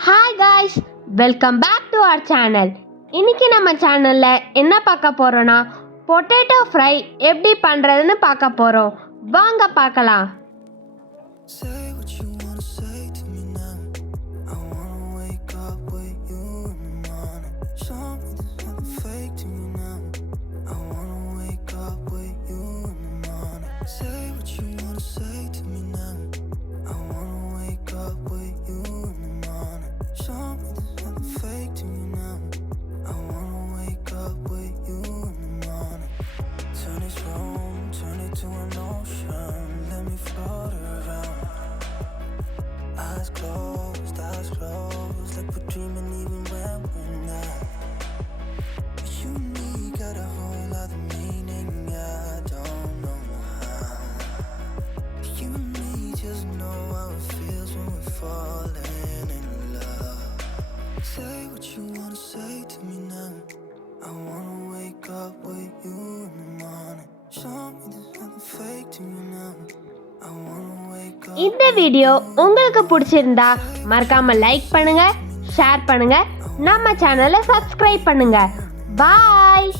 Hi guys, welcome back to our channel. இன்னைக்கு நம்ம சேனலில் என்ன பார்க்க போகிறோன்னா பொட்டேட்டோ ஃப்ரை எப்படி பண்ணுறதுன்னு பார்க்க போகிறோம். வாங்க பார்க்கலாம். Eyes closed, like we're dreaming even when we're not. You and me got a whole other meaning, I don't know how. You and me just know how it feels when we're falling in love. Say what you wanna say to me now. I wanna wake up with you in the morning. Show me there's nothing fake to me now. இந்த வீடியோ உங்களுக்கு பிடிச்சிருந்தா மறக்காம லைக் பண்ணுங்க, ஷேர் பண்ணுங்க, நம்ம சேனலை சப்ஸ்கிரைப் பண்ணுங்க. பாய்.